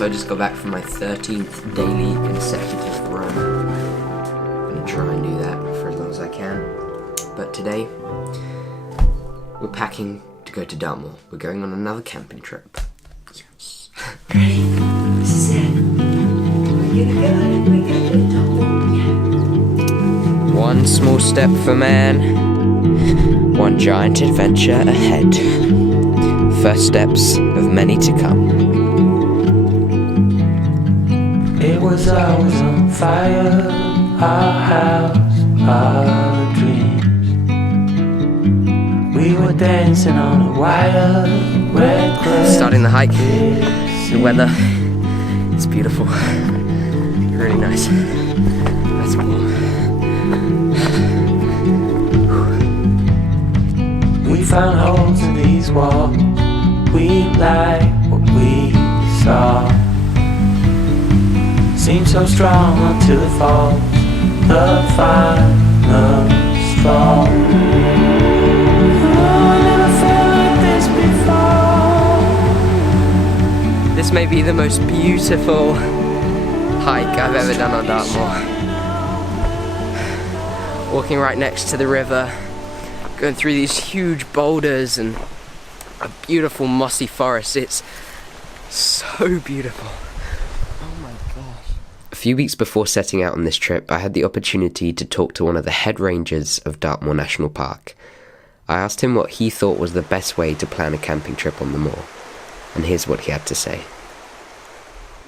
So I just got back from my 13th daily consecutive run. I'm gonna try and do that for as long as I can. But today, we're packing to go to Dartmoor. We're going on another camping trip. Yes. This is it. We're gonna go to Dartmoor. One small step for man, one giant adventure ahead. First steps of many to come. It was always on fire, our house, our dreams. We were dancing on a wire, red clay. Starting the hike. The weather is beautiful. Really nice. That's cool. We found holes in these walls. We like what we saw. Seems so strong until it falls. The final straw. Oh, I never felt like this before. This may be the most beautiful hike I've ever done on Dartmoor. Walking right next to the river, going through these huge boulders and a beautiful mossy forest. It's so beautiful. Oh my gosh. A few weeks before setting out on this trip, I had the opportunity to talk to one of the head rangers of Dartmoor National Park. I asked him what he thought was the best way to plan a camping trip on the moor, and here's what he had to say.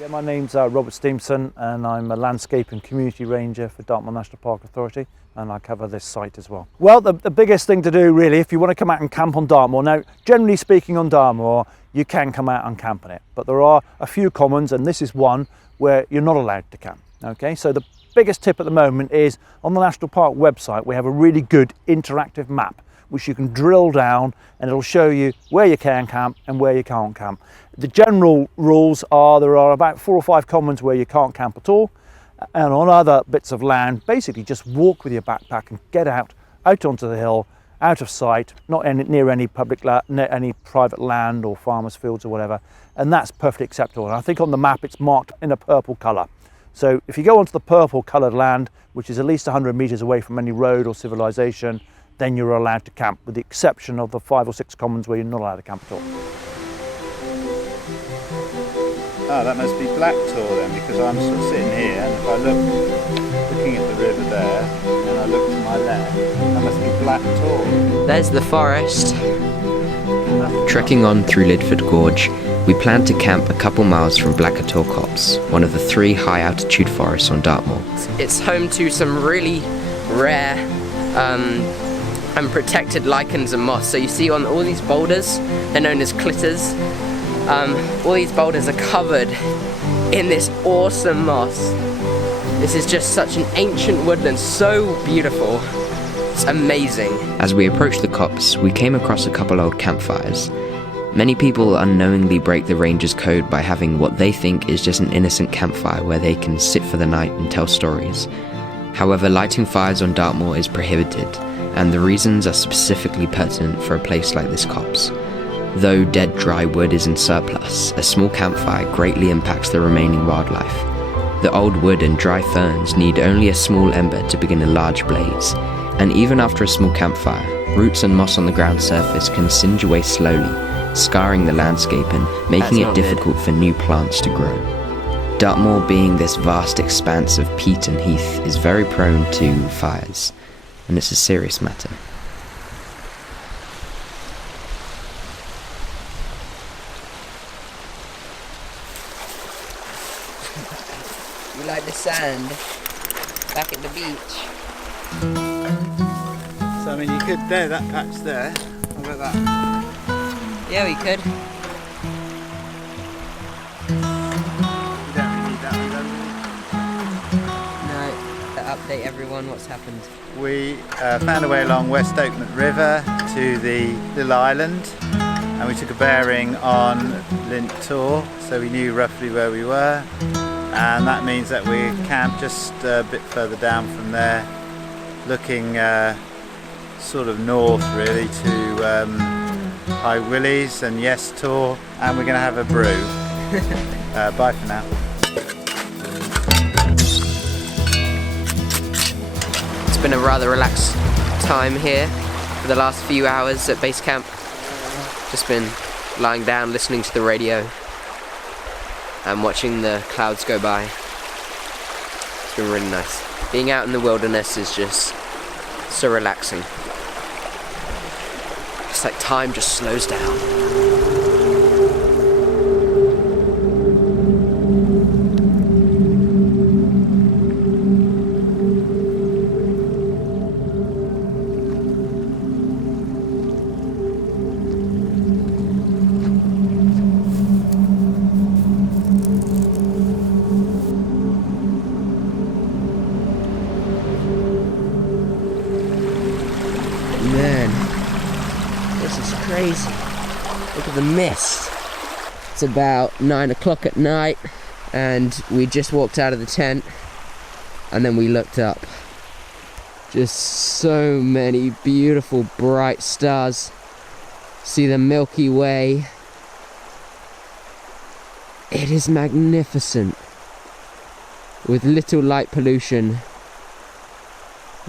Yeah, my name's Robert Steamson, and I'm a landscape and community ranger for Dartmoor National Park Authority, and I cover this site as well. Well, the biggest thing to do really, if you want to come out and camp on Dartmoor, now generally speaking on Dartmoor you can come out and camp on it, but there are a few commons, and this is one where you're not allowed to camp. Okay, so the biggest tip at the moment is on the National Park website we have a really good interactive map which you can drill down, and it'll show you where you can camp and where you can't camp. The general rules are there are about 4 or 5 commons where you can't camp at all, and on other bits of land basically just walk with your backpack and get out onto the hill, out of sight, not near any any private land or farmers' fields or whatever, and that's perfectly acceptable. And I think on the map it's marked in a purple colour. So if you go onto the purple coloured land, which is at least 100 metres away from any road or civilization, then you're allowed to camp, with the exception of the 5 or 6 commons where you're not allowed to camp at all. Oh, that must be BLACKTOR then, because I'm sort of sitting here, and if I looking at the river there, and I look to my left, that must be BLACKTOR. There's the forest. Trekking on through LYDFORD Gorge, we planned to camp a couple miles from BLACKTOR Copse, one of the 3 high altitude forests on Dartmoor. It's home to some really rare and protected lichens and moss. So you see on all these boulders, they're known as clitters. All these boulders are covered in this awesome moss. This is just such an ancient woodland, so beautiful. It's amazing. As we approached the copse, we came across a couple old campfires. Many people unknowingly break the ranger's code by having what they think is just an innocent campfire where they can sit for the night and tell stories. However, lighting fires on Dartmoor is prohibited, and the reasons are specifically pertinent for a place like this copse. Though dead dry wood is in surplus, a small campfire greatly impacts the remaining wildlife. The old wood and dry ferns need only a small ember to begin a large blaze, and even after a small campfire, roots and moss on the ground surface can singe away slowly, scarring the landscape and making it difficult for new plants to grow. Dartmoor, being this vast expanse of peat and heath, is very prone to fires, and it's a serious matter. You like the sand back at the beach? So I mean you could, there, that patch there, how about that? Yeah, we could. You don't really need that one, No, to update everyone what's happened. We found a way along West Oakland River to the little island, and we took a bearing on LINTS, so we knew roughly where we were, and that means that we camped just a bit further down from there, looking sort of north really to High Willys and Yes Tor, and we're going to have a brew. Bye for now. It's been a rather relaxed time here for the last few hours at base camp. Just been lying down, listening to the radio and watching the clouds go by. It's been really nice. Being out in the wilderness is just so relaxing. It's like time just slows down. Man, this is crazy. Look at the mist. It's about 9 o'clock at night and we just walked out of the tent and then we looked up. Just so many beautiful bright stars. See the Milky Way. It is magnificent. With little light pollution.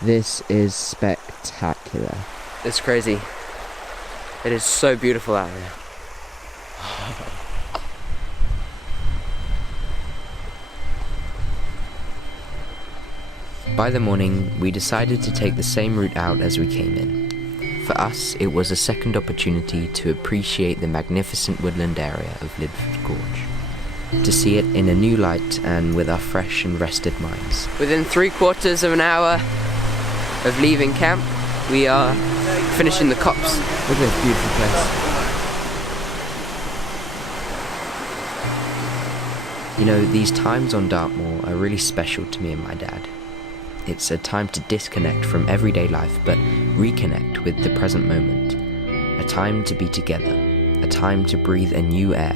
This is spectacular. It's crazy. It is so beautiful out here. By the morning, we decided to take the same route out as we came in. For us, it was a second opportunity to appreciate the magnificent woodland area of LYDFORD Gorge. To see it in a new light and with our fresh and rested minds. Within 3/4 of an hour of leaving camp, we are finishing the copse. Look at this beautiful place. You know, these times on Dartmoor are really special to me and my dad. It's a time to disconnect from everyday life, but reconnect with the present moment. A time to be together, a time to breathe a new air.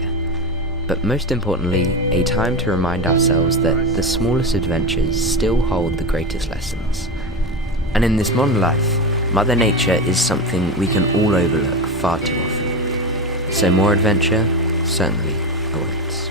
But most importantly, a time to remind ourselves that the smallest adventures still hold the greatest lessons. And in this modern life, Mother Nature is something we can all overlook far too often. So more adventure certainly awaits.